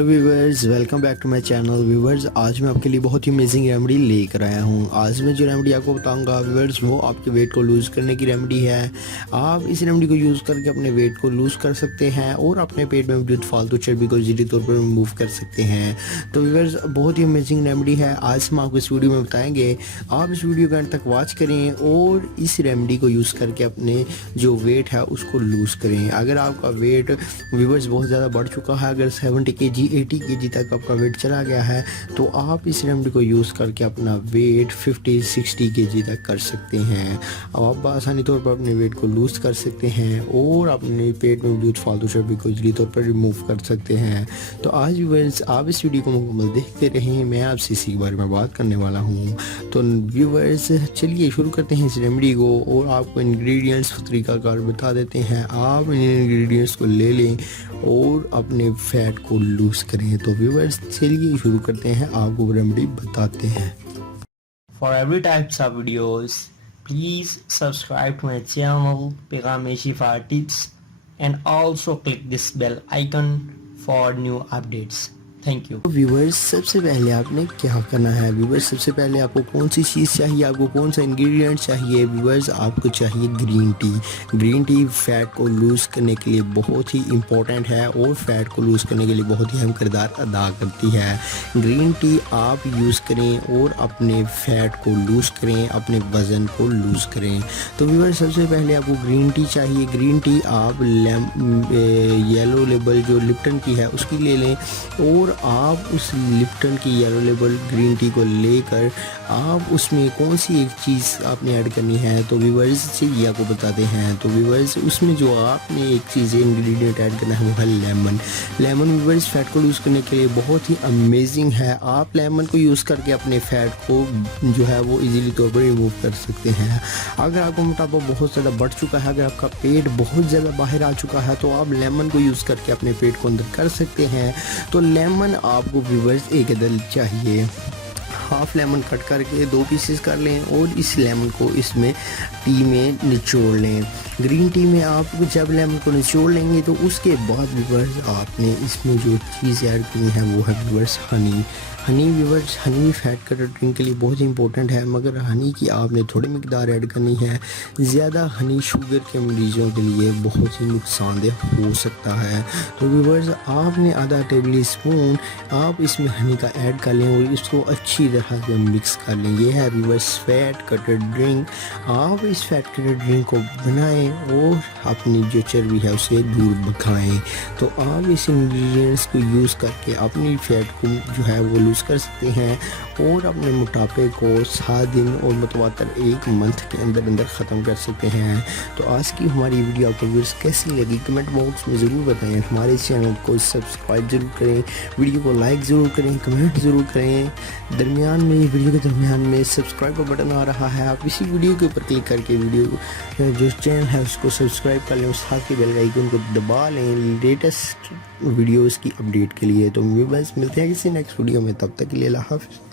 Hello viewers, welcome back to my channel. Viewers, आज मैं आपके लिए बहुत ही अमेजिंग रेमेडी लेकर आया हूँ। आज मैं जो रेमेडी आपको बताऊंगा व्यूवर्स, वो आपके वेट को लूज़ करने की रेमेडी है। आप इस रेमेडी को यूज़ करके अपने वेट को लूज़ कर सकते हैं और अपने पेट में मौजूद फालतू चर्बी को ज़रूरी तौर पर रिमूव कर सकते हैं। तो व्यूवर्स, बहुत ही अमेजिंग रेमेडी है। आज हम आपको इस वीडियो में बताएंगे। आप इस वीडियो को अंत तक वॉच करें और इस रेमेडी को यूज़ करके अपने जो वेट है उसको लूज़ करें। अगर आपका वेट व्यूवर्स बहुत ज़्यादा बढ़ चुका है, अगर 70 kg 80 kg तक आपका वेट चला गया है, तो आप इस रेमेडी को यूज़ करके अपना वेट 50-60 kg तक कर सकते हैं। अब आप आसानी तौर पर अपने वेट को लूज़ कर सकते हैं और अपने पेट में मौजूद फालतू चर्बी को जल्दी तौर पर रिमूव कर सकते हैं। तो आज व्यूवर्स, आप इस वीडियो को मुकम्मल देखते रहें। मैं आपसे इसी के बारे में बात करने वाला हूँ। तो व्यूवर्स, चलिए शुरू करते हैं इस रेमेडी को और आपको इंग्रेडिएंट्स तरीकाकार बता देते हैं। आप इन इंग्रेडिएंट्स को ले लें और अपने फैट को लूज़ करें। तो व्यूवर्स, चलिए शुरू करते हैं, आपको रेमेडी बताते हैं। For every types of videos, please subscribe to my channel Pegame Shifa Tips and also click this bell icon for new updates. Thank you. Viewers, सबसे पहले आपने क्या करना है। व्यूवर्स, सबसे पहले आपको कौन सी चीज़ चाहिए, आपको कौन सा इंग्रेडिएंट चाहिए। व्यूवर्स, आपको चाहिए green tea. Green tea fat को लूज़ करने के लिए बहुत ही इम्पोर्टेंट है और फैट को लूज़ करने के लिए बहुत ही अहम किरदार अदा करती है। ग्रीन टी आप यूज़ करें और अपने फैट को लूज़ करें, अपने वज़न को लूज़ करें। तो व्यूवर्स, सबसे पहले आपको ग्रीन टी चाहिए। ग्रीन टी आप येलो लेबल जो लिप्टन की है उसकी ले लें और आप उस लिप्टन की येलो लेबल ग्रीन टी को लेकर आप उसमें कौन सी एक चीज़ आपने ऐड करनी है। तो व्यूवर्स, से ये आपको बताते हैं। तो व्यूवर्स, उसमें जो आपने एक चीज़ इंग्रेडिएंट ऐड करना है वो है लेमन। लेमन व्यूवर्स फैट को लूज़ करने के लिए बहुत ही अमेजिंग है। आप लेमन को यूज़ करके अपने फैट को जो है वो इजीली तौर पर रिमूव कर सकते हैं। अगर आपका मोटापा बहुत ज़्यादा बढ़ चुका है, अगर आपका पेट बहुत ज़्यादा बाहर आ चुका है, तो आप लेमन को यूज़ करके अपने पेट को अंदर कर सकते हैं। तो लेमन आपको व्यूवर्स एक अदद चाहिए। हाफ लेमन कट करके 2 पीसेस कर लें और इस लेमन को इसमें टी में निचोड़ लें। ग्रीन टी में आप जब लेमन को निचोड़ लेंगे तो उसके बाद व्यूवर्स आपने इसमें जो चीज़ ऐड करनी है वो है viewers Honey. Honey viewers, Honey fat cutter drink के लिए बहुत ही इंपॉर्टेंट है, मगर हनी की आपने थोड़ी मकदार ऐड करनी है। ज़्यादा हनी शुगर के मरीज़ों के लिए बहुत ही नुकसानदेह हो सकता है। तो व्यूवर्स, आपने आधा टेबल स्पून आप इसमें हनी का ऐड कर लें और इसको अच्छी तरह से मिक्स कर लें। ये है व्यूवर्स फैट कटर ड्रिंक। आप इस फैट कटर ड्रिंक को बनाएं और अपनी जो चर्बी है उसे दूर भगाएं। तो आप इस इंग्रेडिएंट्स को यूज़ करके अपनी फैट को जो है वो लूज़ कर सकते हैं और अपने मोटापे को 7 दिन और मुतवातर 1 मंथ के अंदर अंदर ख़त्म कर सकते हैं। तो आज की हमारी वीडियो आपको व्यूअर्स कैसी लगी कमेंट बॉक्स में ज़रूर बताएं। हमारे चैनल को सब्सक्राइब ज़रूर करें, वीडियो को लाइक ज़रूर करें, कमेंट ज़रूर करें। दरमियान में वीडियो के दरमियान में सब्सक्राइब का बटन आ रहा है, आप इसी वीडियो के ऊपर क्लिक करके वीडियो जो चैनल है उसको सब्सक्राइब कर लें और साथ के बेल आइकन को दबा लें लेटेस्ट वीडियोस की अपडेट के लिए। तो बस मिलते हैं किसी नेक्स्ट वीडियो में, तब तक के लिए अल्लाह हाफ़िज़।